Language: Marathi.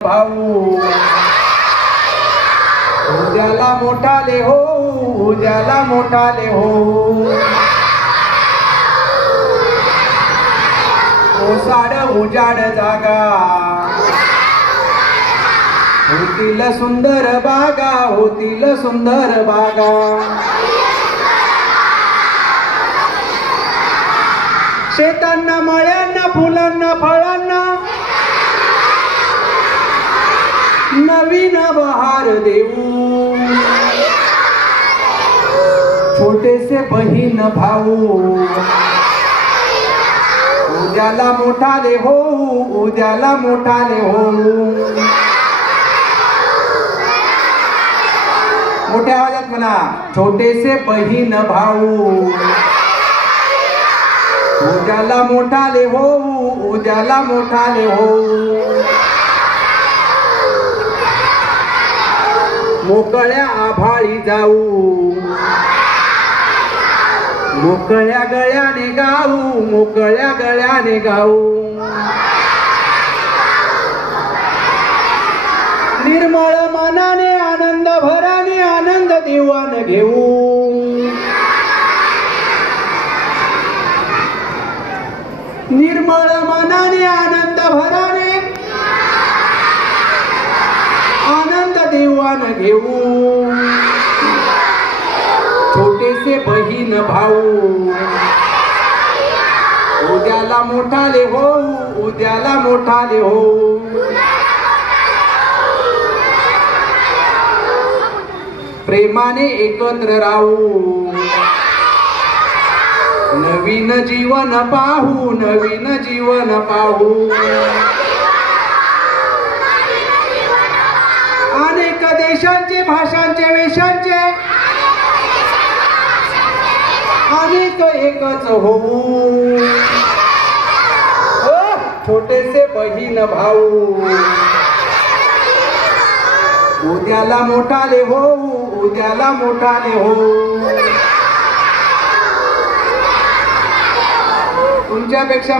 भाऊ उद्याला मोठाले हो, उद्याला मोठाले हो. ओसाड उजाड जागा होतील सुंदर बागा, होतील सुंदर बागा. शेतांना मळ्यांना फुलांना फळांना नवीन बहार देऊ. छोटेसे बहीण भाऊ उद्याला मोठाले हो, उद्याला मोठाले हो. मोठ्या आवाजात म्हणा, छोटेसे बहीण भाऊ उद्याला मोठाले हो, उद्याला मोठाले हो. मोकळ्या आभाळी जाऊ, मोकळ्या गळ्याने गाऊ, मोकळ्या गळ्याने गाऊ. निर्मळ मनाने आनंद भराने आनंद देवान घेऊ. निर्मळ मनाने आनंद भराने आनंद देवान घेऊ. छोटेसे बहीण भाऊ उद्याला मोठाले हो, उद्याला मोठाले हो. प्रेमाने एकत्र राहू, नवीन जीवन पाहू, नवीन जीवन पाहू. अनेक देशांचे भाषांचे वेशांचे अनेक एकच होऊ. छोटेसे बहीण भाऊ उद्याला मोठाले हो, उद्याला मोठाले हो. तुमच्यापेक्षा